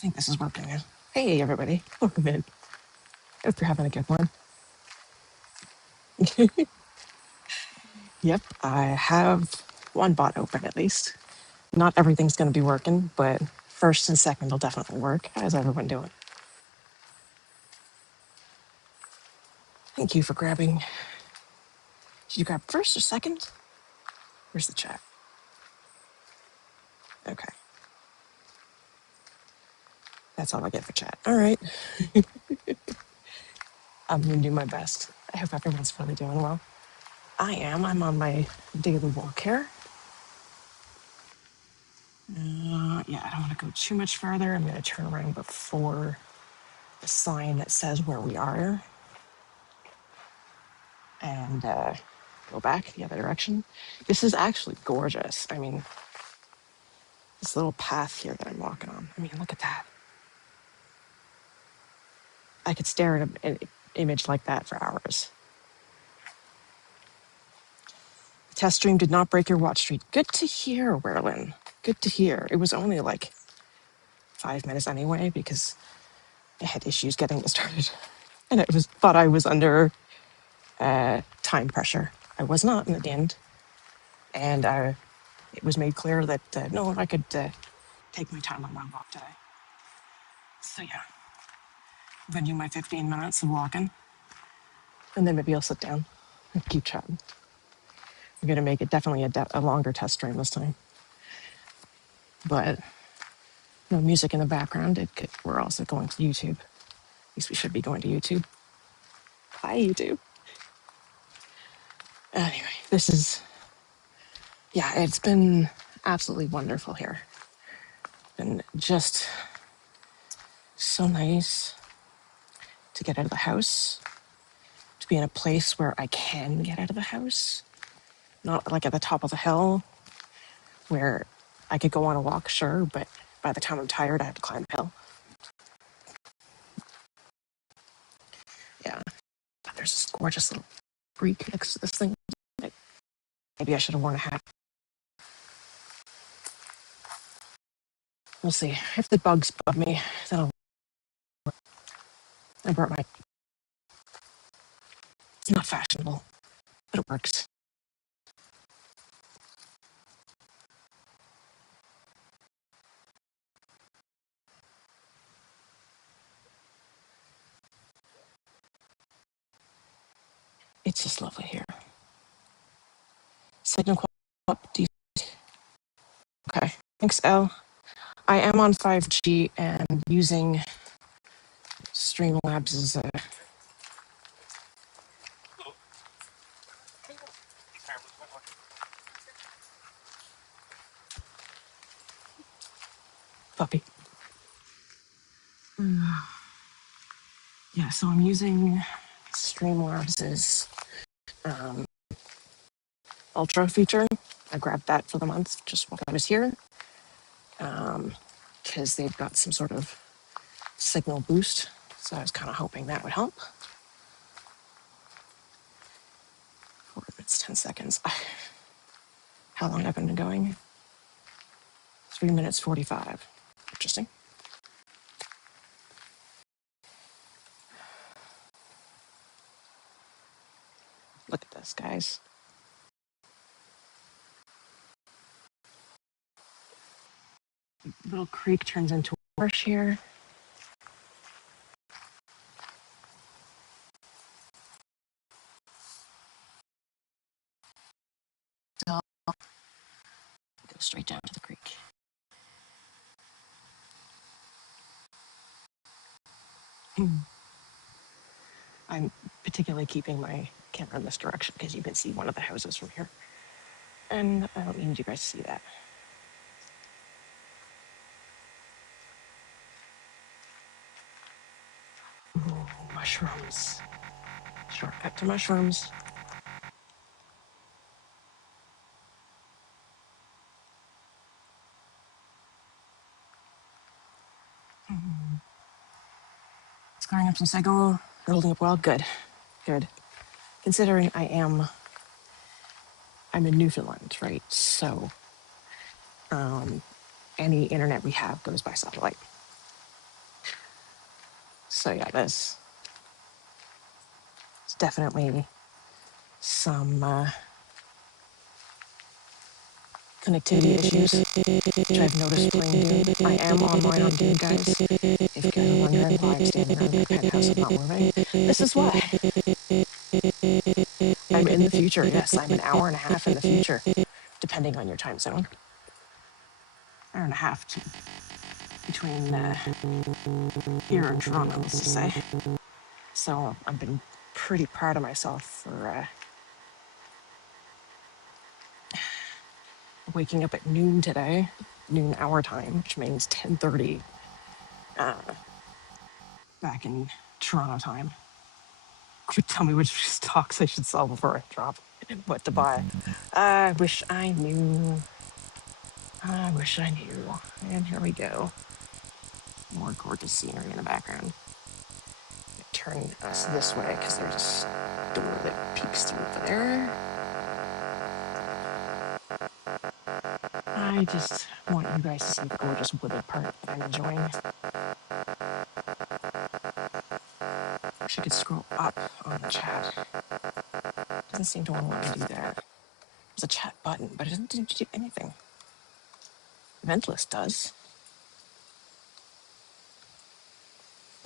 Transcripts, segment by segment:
think this is working now. Hey, everybody. Welcome in. Hope you're having a good one. Yep, I have one bot open at least. Not everything's going to be working, but first and second will definitely work. How's everyone doing? Thank you for grabbing. Did you grab first or second? Where's the chat? Okay, that's all I get for chat. All right. I'm going to do my best. I hope everyone's really doing well. I am. I'm on my daily walk here. Yeah, I don't want to go too much further. I'm going to turn around before the sign that says where we are and go back the other direction. This is actually gorgeous. I mean, this little path here that I'm walking on. I mean, look at that. I could stare at an image like that for hours. The test stream did not break your watch streak. Good to hear, Werlin. Good to hear. It was only like 5 minutes anyway because I had issues getting it started, and thought I was under time pressure. I was not in the end, and it was made clear that no, I could take my time on my walk today. So yeah, I'm gonna do my 15 minutes of walking, and then maybe I'll sit down and keep chatting. We're gonna make it definitely a longer test stream this time, but no music in the background. We're also going to YouTube. At least we should be going to YouTube. Hi, YouTube. Anyway, it's been absolutely wonderful here. Been just so nice to get out of the house, to be in a place where I can get out of the house, not like at the top of the hill where I could go on a walk, sure, but by the time I'm tired, I have to climb a hill. Yeah, there's this gorgeous little creek next to this thing. Maybe I should have worn a hat. We'll see. If the bugs bug me, then I brought my. It's not fashionable, but it works. It's just lovely here. Signal quality. Okay, thanks, Elle. I am on 5G and using Streamlabs as a. Puppy. Yeah, so I'm using Streamlabs' Ultra feature. I grabbed that for the month just while I was here because they've got some sort of signal boost. So I was kind of hoping that would help. 4 minutes, 10 seconds. How long have I been going? 3 minutes, 45. Interesting. Look at this, guys. Little creek turns into a marsh here. So I'll go straight down to the creek. I'm particularly keeping my camera in this direction because you can see one of the houses from here. And I don't need you guys to see that. Ooh, mushrooms. Shortcut to mushrooms. Scoring up some Sego, holding up well. Good, good. Considering I'm in Newfoundland, right? So any internet we have goes by satellite. So yeah, there's definitely some connectivity issues, which I've noticed playing Dune. I am online on Dune, guys. If you guys are wondering why I'm standing around my penthouse and not moving, this is why. I'm in the future. Yes, I'm an hour and a half in the future, depending on your time zone. Hour and a half between here and Toronto, let's just say. So I've been pretty proud of myself for waking up at noon today, noon our time, which means 10:30 back in Toronto time. Could tell me which stocks I should sell before I drop what to buy. I wish I knew. I wish I knew. And here we go. More gorgeous scenery in the background. Turn us this way because there's a door that peeks through over there. I just want you guys to see the gorgeous wooded part that I'm enjoying. Wish I could scroll up on the chat. Doesn't seem to want to let me do that. There's a chat button, but it doesn't do anything. Event list does.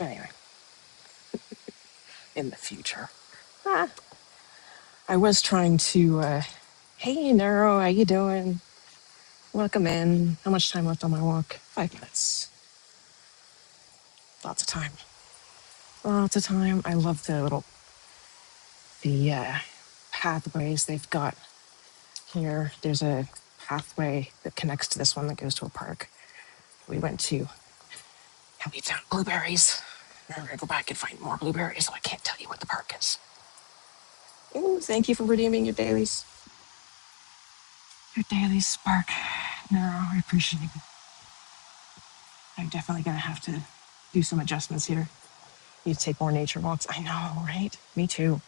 Anyway, in the future. Ah, I was trying to, hey, Neuro, how you doing? Welcome in. How much time left on my walk? 5 minutes. Lots of time. Lots of time. I love the pathways they've got here. There's a pathway that connects to this one that goes to a park we went to, and we found blueberries. We're gonna go back and find more blueberries, so I can't tell you what the park is. Ooh, thank you for redeeming your dailies. Your dailies, Spark. No, I appreciate it. I'm definitely gonna have to do some adjustments here. Need to take more nature walks. I know, right? Me too.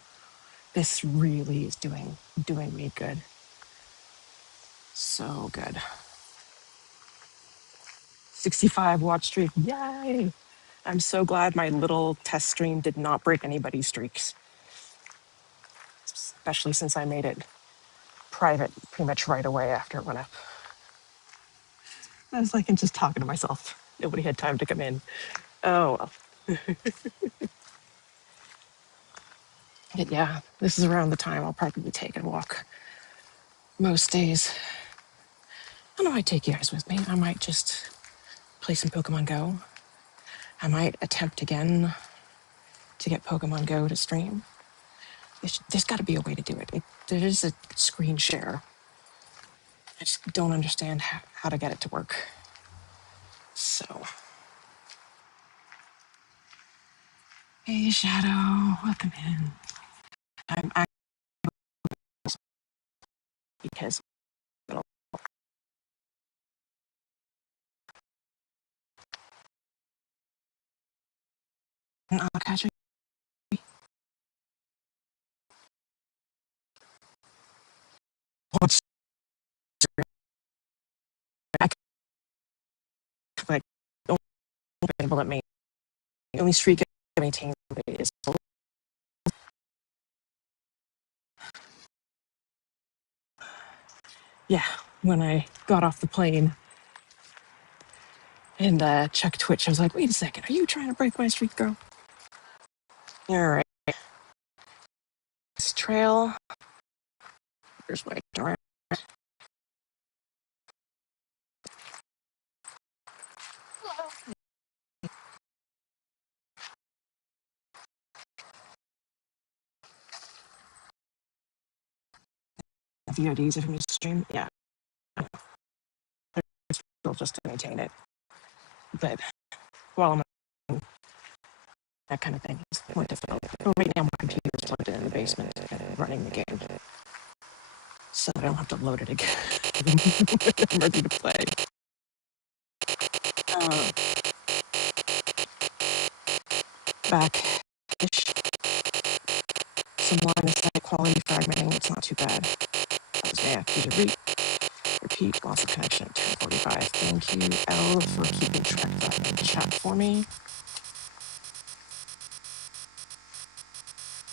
This really is doing me good. So good. 65 watch streak. Yay! I'm so glad my little test stream did not break anybody's streaks, especially since I made it private pretty much right away after it went up. I was like, and just talking to myself. Nobody had time to come in. Oh well. But yeah, this is around the time I'll probably take a walk most days. I don't know, I'd take you guys with me. I might just play some Pokemon Go. I might attempt again to get Pokemon Go to stream. There's got to be a way to do it. There is a screen share. I just don't understand how to get it to work. So, hey Shadow, welcome in. I'm actually because it'll not catch it. What's I like only able to maintain the only streak I maintain is yeah. When I got off the plane and checked Twitch, I was like, wait a second, are you trying to break my streak, girl? All right, this trail. Here's my door. VODs if you stream. Yeah, it's still just to maintain it. But while I'm that kind of thing, it's more difficult. Well, right now, my computer's plugged in the basement and running the game, so I don't have to load it again. I'm ready to play. Uh, back-ish. Some line of sight quality fragmenting. It's not too bad. That was AFP to repeat. Loss of connection at 10:45. Thank you, L, for keeping track of that in the chat for me.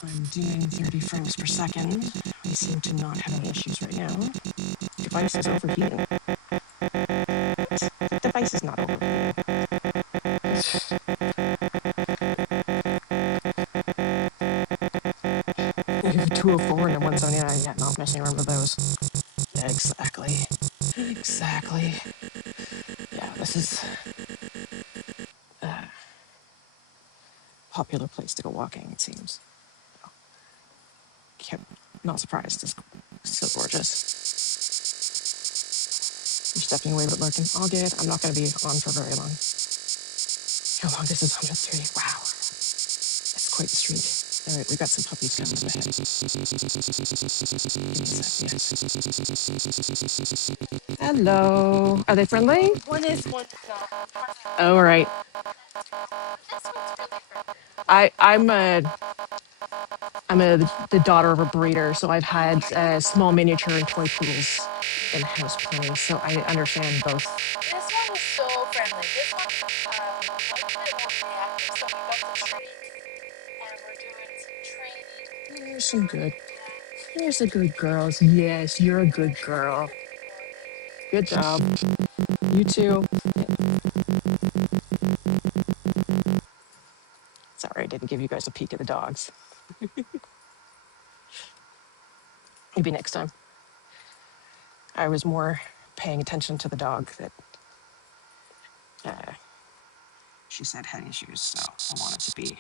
I'm doing 30 frames per second. I seem to not have any issues right now. Device is overheating. What? Device is not overheating. 204 and then 179. Yeah, not messing around with those. Exactly. Exactly. Yeah, this is a popular place to go walking, it seems. Not surprised. It's so gorgeous. You're stepping away, but lurking. All good. I'm not going to be on for very long. How long this is 130? Wow. That's quite the street. All right, we've got some puppies coming up ahead. Yes. Hello. Are they friendly? One is, one's not. Oh, all right. This one's really friendly. I'm the daughter of a breeder, so I've had small miniature and toy poodles in the house plenty, so I understand both. This one is so friendly. This one, like a bit more reactive. So we got the treat, and we're doing some training. Here's some good. Here's the good girls. Yes, you're a good girl. Good job. You too. Sorry, I didn't give you guys a peek at the dogs. Maybe next time. I was more paying attention to the dog that she said had issues, so I wanted to be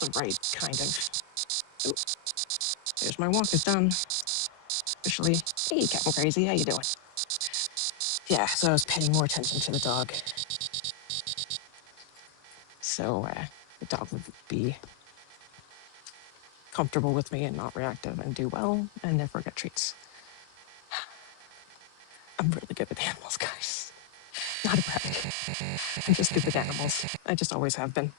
the right kind of. Oh, there's my walk is done. Officially. Hey, Captain Crazy, how you doing? Yeah, so I was paying more attention to the dog. So the dog would be comfortable with me and not reactive and do well and never get treats. I'm really good with animals, guys. Not a brag. I'm just good with animals. I just always have been.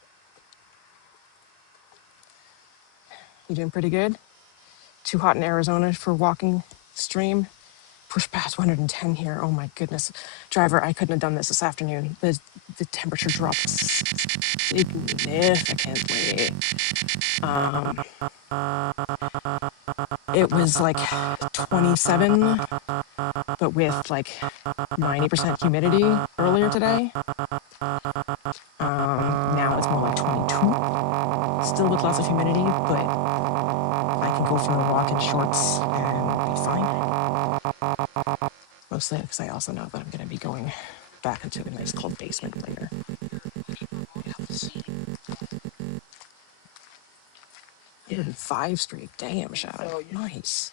You doing pretty good? Too hot in Arizona for walking stream. Push past 110 here. Oh my goodness. Driver, I couldn't have done this afternoon. The temperature dropped significantly. It was like 27, but with like 90% humidity earlier today. Now it's more like 22. Still with lots of humidity, but I can go for a walk in shorts and be fine. Mostly because I also know that I'm going to be going back into a nice cold basement later. Yeah, 5 straight. Damn, Shadow. Nice.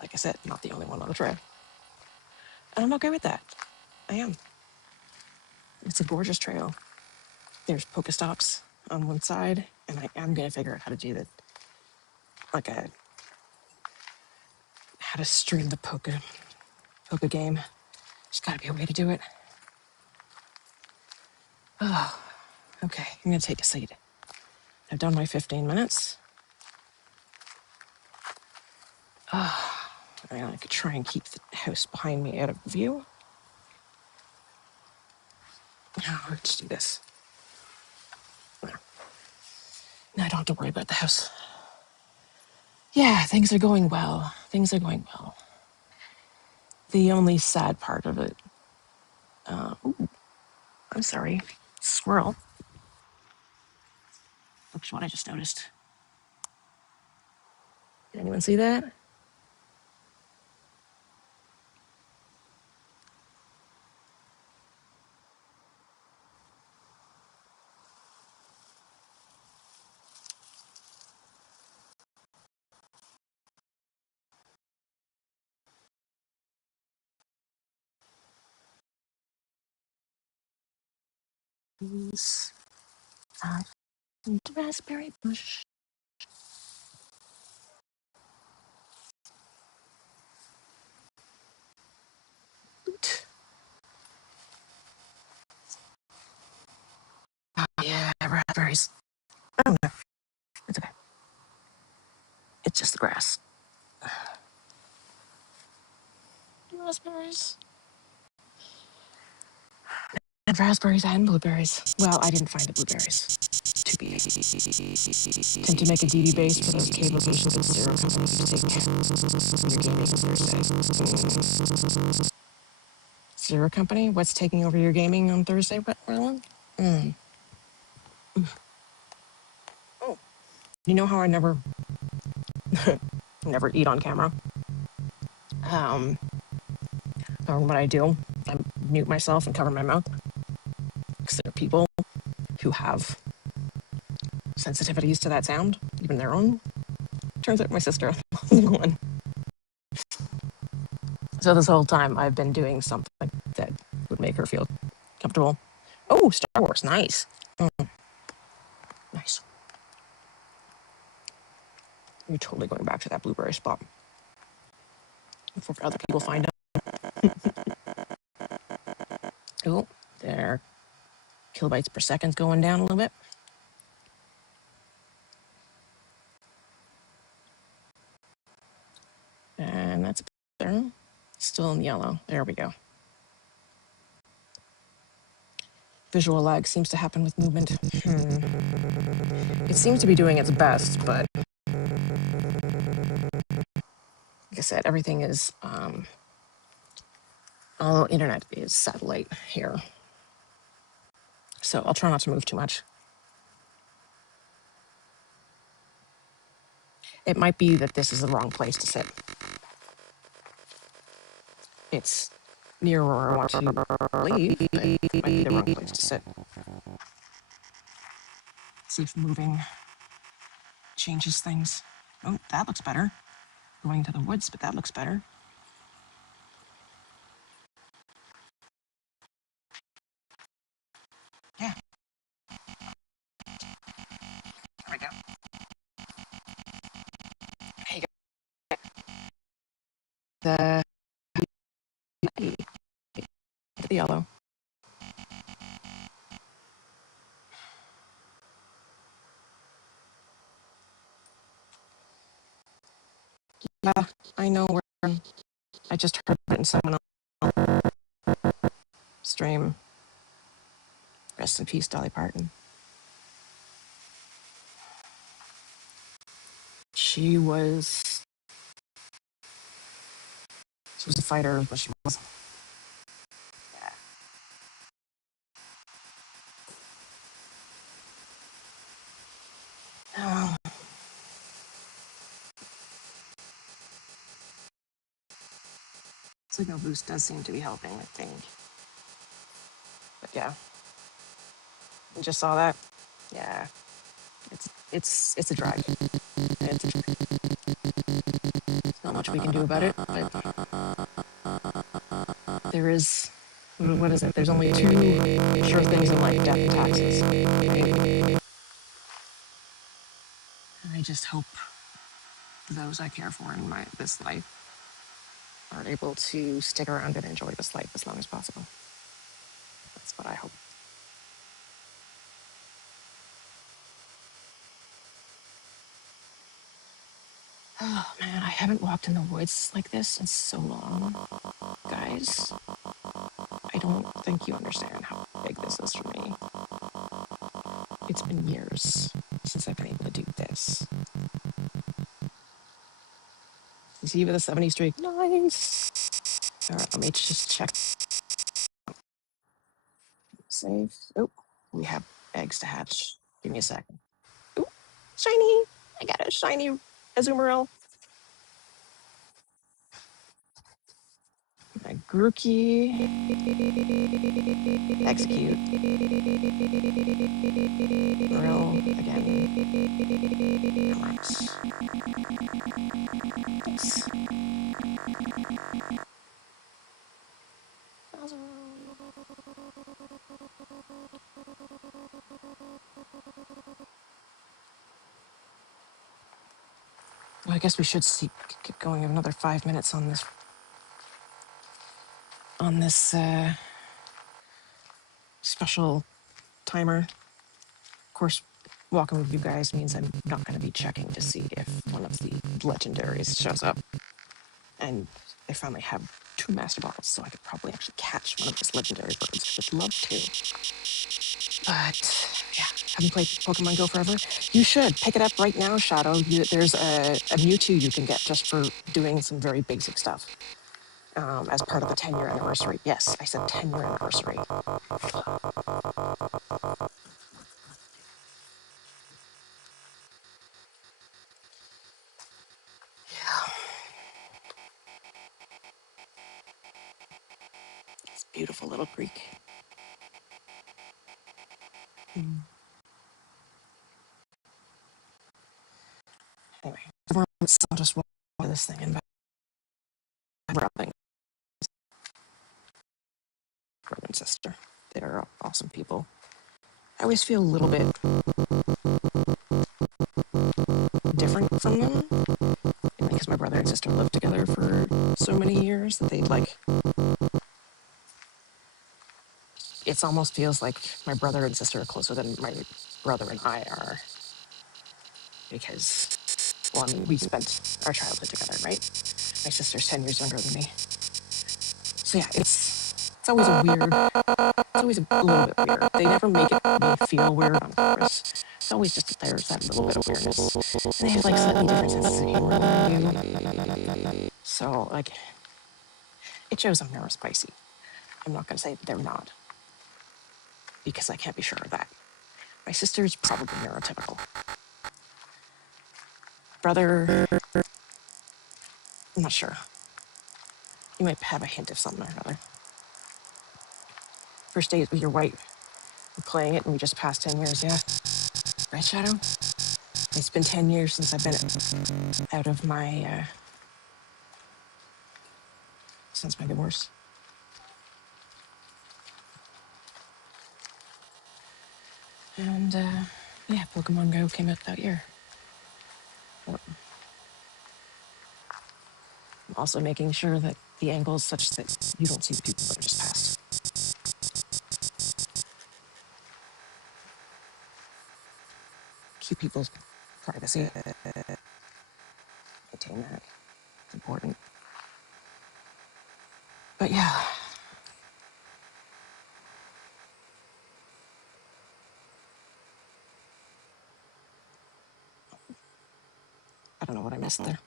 Like I said, not the only one on the trail. And I'm okay with that. I am. It's a gorgeous trail. There's Pokestops on one side, and I am going to figure out how to do that. Like how to stream the Poke game. There's got to be a way to do it. Oh, okay. I'm going to take a seat. I've done my 15 minutes. I could try and keep the house behind me out of view. No, I'll just do this. No, I don't have to worry about the house. Yeah, things are going well. Things are going well. The only sad part of it, ooh, I'm sorry, squirrel. Looks what I just noticed. Did anyone see that? These raspberry bush. Yeah, raspberries. Oh no, it's okay. It's just the grass. Raspberries. And raspberries and blueberries. Well, I didn't find the blueberries. To be tend to make a DD base for those cablevisions and Zero Company to take your gaming on Thursday. Zero Company, what's taking over your gaming on Thursday, Marilyn? Mm. Oh, you know how I never never eat on camera? Or what I do, I mute myself and cover my mouth. Because there are people who have sensitivities to that sound, even their own. Turns out my sister was one. So this whole time I've been doing something that would make her feel comfortable. Oh, Star Wars, nice. Nice. You're totally going back to that blueberry spot before other people find out. Oh, their kilobytes per second's going down a little bit. And that's there. Still in yellow. There we go. Visual lag seems to happen with movement. It seems to be doing its best, but like I said, everything is, all internet is satellite here. So I'll try not to move too much. It might be that this is the wrong place to sit. It's near where I want to leave, but it might be the wrong place to sit. See if moving changes things. Oh, that looks better. Going to the woods, but that looks better. Yeah. There we go. Hey, the yellow. Yeah, I know where. I just heard it in someone else's stream. Rest in peace, Dolly Parton. She was a fighter, but she was. Yeah. Oh, signal boost does seem to be helping, I think. But yeah, you just saw that. Yeah, it's a drag. Not much we can do about it, but there is. What is it? There's only two sure things in life: death and taxes. And I just hope those I care for in this life are able to stick around and enjoy this life as long as possible. That's what I hope. Oh man, I haven't walked in the woods like this in so long, guys. I don't think you understand how big this is for me. It's been years since I've been able to do this. You see with a 70 streak? Nice. All right, let me just check. Save. Oh, we have eggs to hatch. Give me a second. Ooh, shiny. I got a shiny Azumarill. Grookey. Execute. Roll again. Rocks. Oops. Well, I guess we should keep going another 5 minutes on this special timer. Of course, walking with you guys means I'm not going to be checking to see if one of the legendaries shows up. And I finally have 2 master balls, so I could probably actually catch one of those legendary birds. Would love to. But yeah, haven't played Pokemon Go forever. You should pick it up right now, Shadow. There's a Mewtwo you can get just for doing some very basic stuff as part of the 10-year anniversary. Yes, I said 10-year anniversary. Yeah, it's a beautiful little creek. Mm. Anyway, I'll just walk this thing and rubbing brother and sister. They're awesome people. I always feel a little bit different from them because my brother and sister lived together for so many years that they like. It almost feels like my brother and sister are closer than my brother and I are because, well, I mean, we spent our childhood together, right? My sister's 10 years younger than me. So yeah, it's always a weird, it's always a little bit weird. They never make it me feel weird on purpose. It's always just that there's that little bit of weirdness. And they have like slightly different senses of humor than I do. So like, it shows I'm neurospicy. I'm not gonna say that they're not because I can't be sure of that. My sister's probably neurotypical. Brother, I'm not sure. You might have a hint of something or another. First date with your white, we're playing it and we just passed 10 years, yeah. Right, Shadow? It's been 10 years since I've been out of my, since my divorce. And, yeah, Pokemon Go came out that year. I'm also making sure that the angle is such that you don't see the people that are just passed. Keep people's privacy. Maintain that. It's important. But yeah. I don't know what I missed there.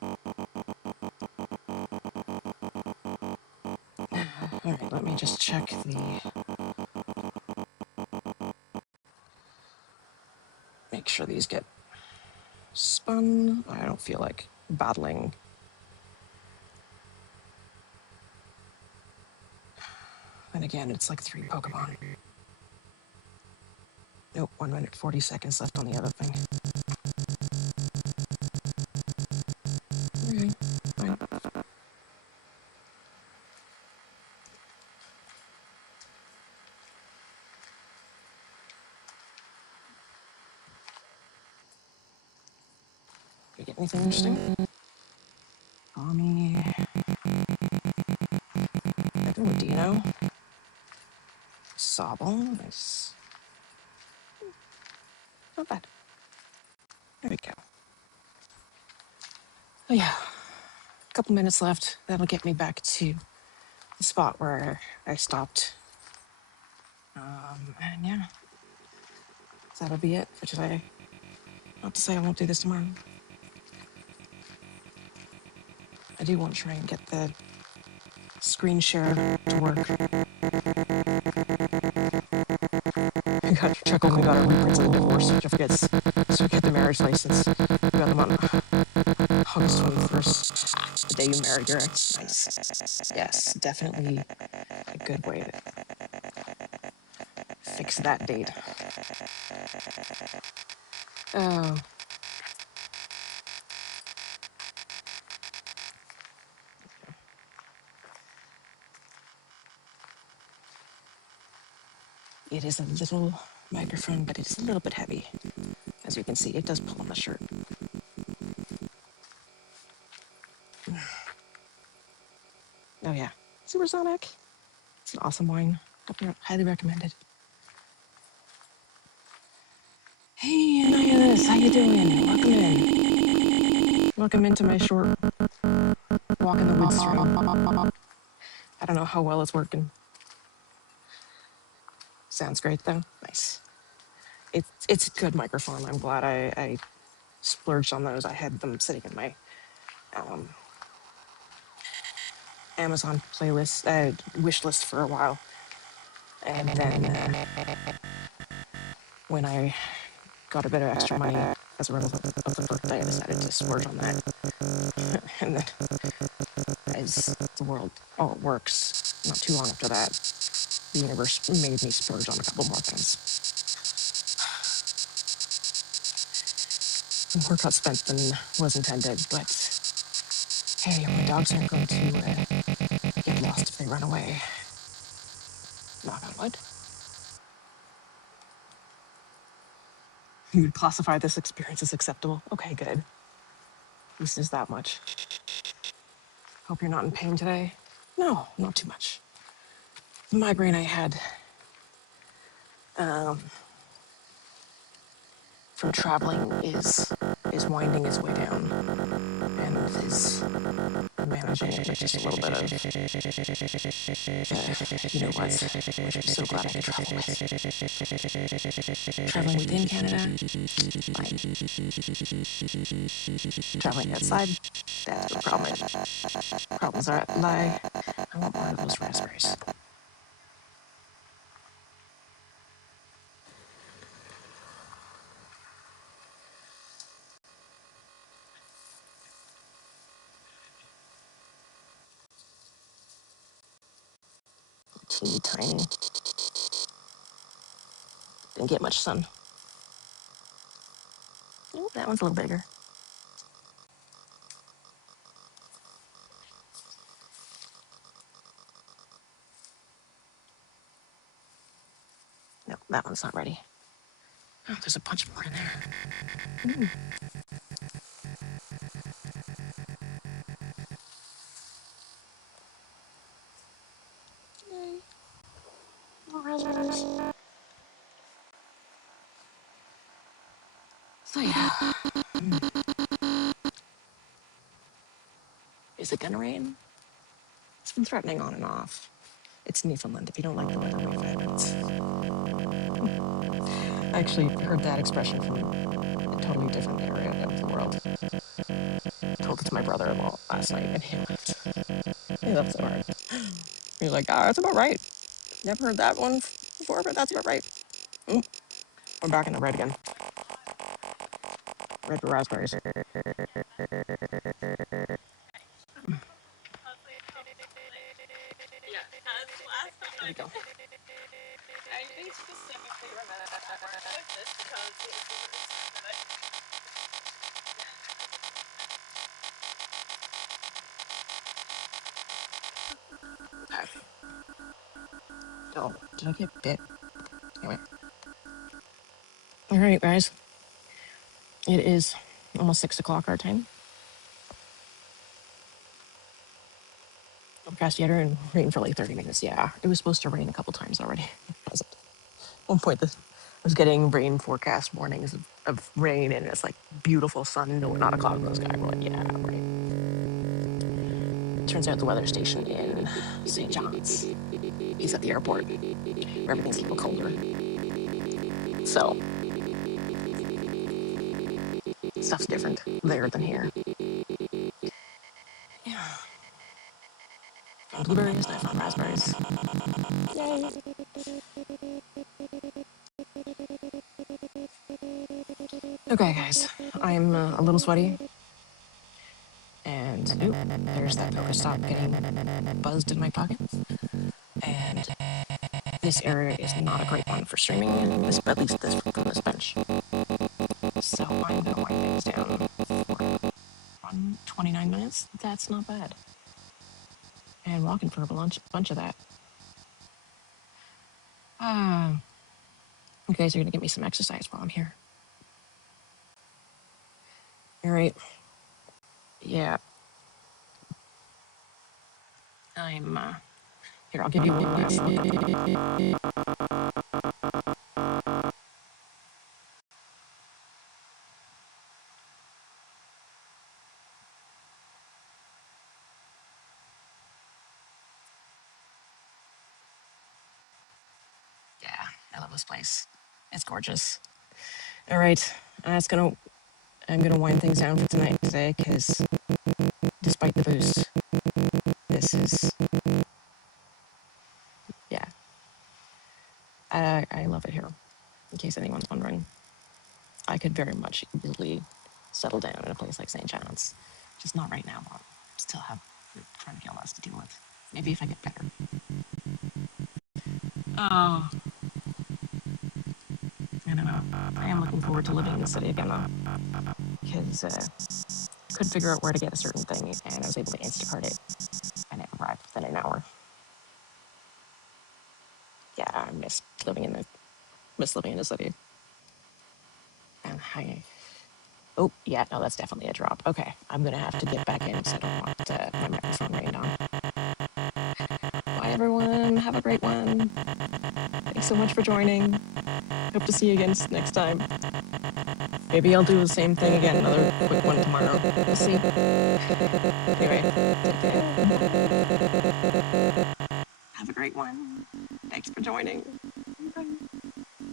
All right, let me just check the... Make sure these get spun. I don't feel like battling. And again, it's like 3 Pokemon. Nope, 1 minute, 40 seconds left on the other thing. Okay, fine. You get anything interesting? Tommy. Dino. Sobble. Nice. Not bad. There we go. Oh yeah. A couple minutes left. That'll get me back to the spot where I stopped. And yeah. So that'll be it for today. Not to say I won't do this tomorrow. I do want to try and get the screen share to work. I got chuckle and got our reprints of the divorce certificates. So we get the marriage license. We got them on August 21st, the day you married your ex. Nice. Yes, definitely a good way to fix that date. Oh, it is a little microphone, but it's a little bit heavy. As you can see, it does pull on the shirt. Oh yeah, Supersonic. It's an awesome wine. Highly recommended. Hey, Anais, how you doing? Welcome in. Welcome into my short walk in the woods stream. I don't know how well it's working. Sounds great though. Nice. It's a good microphone. I'm glad I splurged on those. I had them sitting in my um, Amazon playlist wish list for a while, and then when I got a bit of extra money as a result of the birthday, I decided to splurge on that. And then, as the world works, not too long after that, the universe made me splurge on a couple more things. More got spent than was intended, but hey, my dogs aren't going to get lost if they run away. Knock on wood. You would classify this experience as acceptable? Okay, good. At least it's that much. Hope you're not in pain today. No, not too much. The migraine I had um, from traveling is winding its way down and is managing it with just a little bit of you know what, which I'm so glad I can travel with. Traveling within Canada, fine. Traveling outside, that's where problems are at lie. I want one of those raspberries. Teeny tiny. Didn't get much sun. Oh, that one's a little bigger. No, that one's not ready. Oh, there's a bunch more in there. Ooh. Yay. More raspberries. So yeah. Is it gonna rain? It's been threatening on and off. It's Newfoundland. If you don't like the weather we've had, I actually heard that expression from a totally different area of the world. Told it to my brother-in-law last night, and he loves it hard. He's like, "Ah, that's about right. Never heard that one before, but that's about right." Mm, we're back in the red again. Red raspberries. There we go. I specifically remember this because it was the first time that I Okay. Oh, did I get bit? Anyway. All right, guys. It is almost 6 o'clock our time. Overcast yet and rain for like 30 minutes. Yeah, it was supposed to rain a couple times already. At one point, I was getting rain forecast warnings of rain, and it's like beautiful sun, no, not a cloud in the sky. We're like, yeah, right. Turns out the weather station in St. John's is at the airport, where everything's a little colder. So stuff's different there than here. Yeah. Blueberries, I found raspberries. Yay. Okay, guys, I'm a little sweaty, and oop, there's that Pokestop getting buzzed in my pocket. And this area is not a great one for streaming, this, at least this from this bench. So I'm gonna wind things down for 29 minutes. That's not bad. And walking for a bunch of that. You guys are gonna give me some exercise while I'm here. All right. Yeah. I'm here. I'll give you one last look. love this place. It's gorgeous. All right, I'm gonna wind things down for today because despite the boost, this is yeah. I love it here. In case anyone's wondering, I could very much easily settle down in a place like St. John's, just not right now. But still have parental loss to deal with. Maybe if I get better. Oh, I don't know. I am looking forward to living in the city again though, because couldn't figure out where to get a certain thing, and I was able to Instacart it, and it arrived within an hour. Yeah, I miss living in the city. And oh yeah, no, that's definitely a drop. Okay, I'm gonna have to get back in so I don't want my microphone rained on. Bye everyone, have a great one. Thanks so much for joining. Hope to see you again next time. Maybe I'll do the same thing again, another quick one tomorrow. We'll see. Anyway, have a great one. Thanks for joining.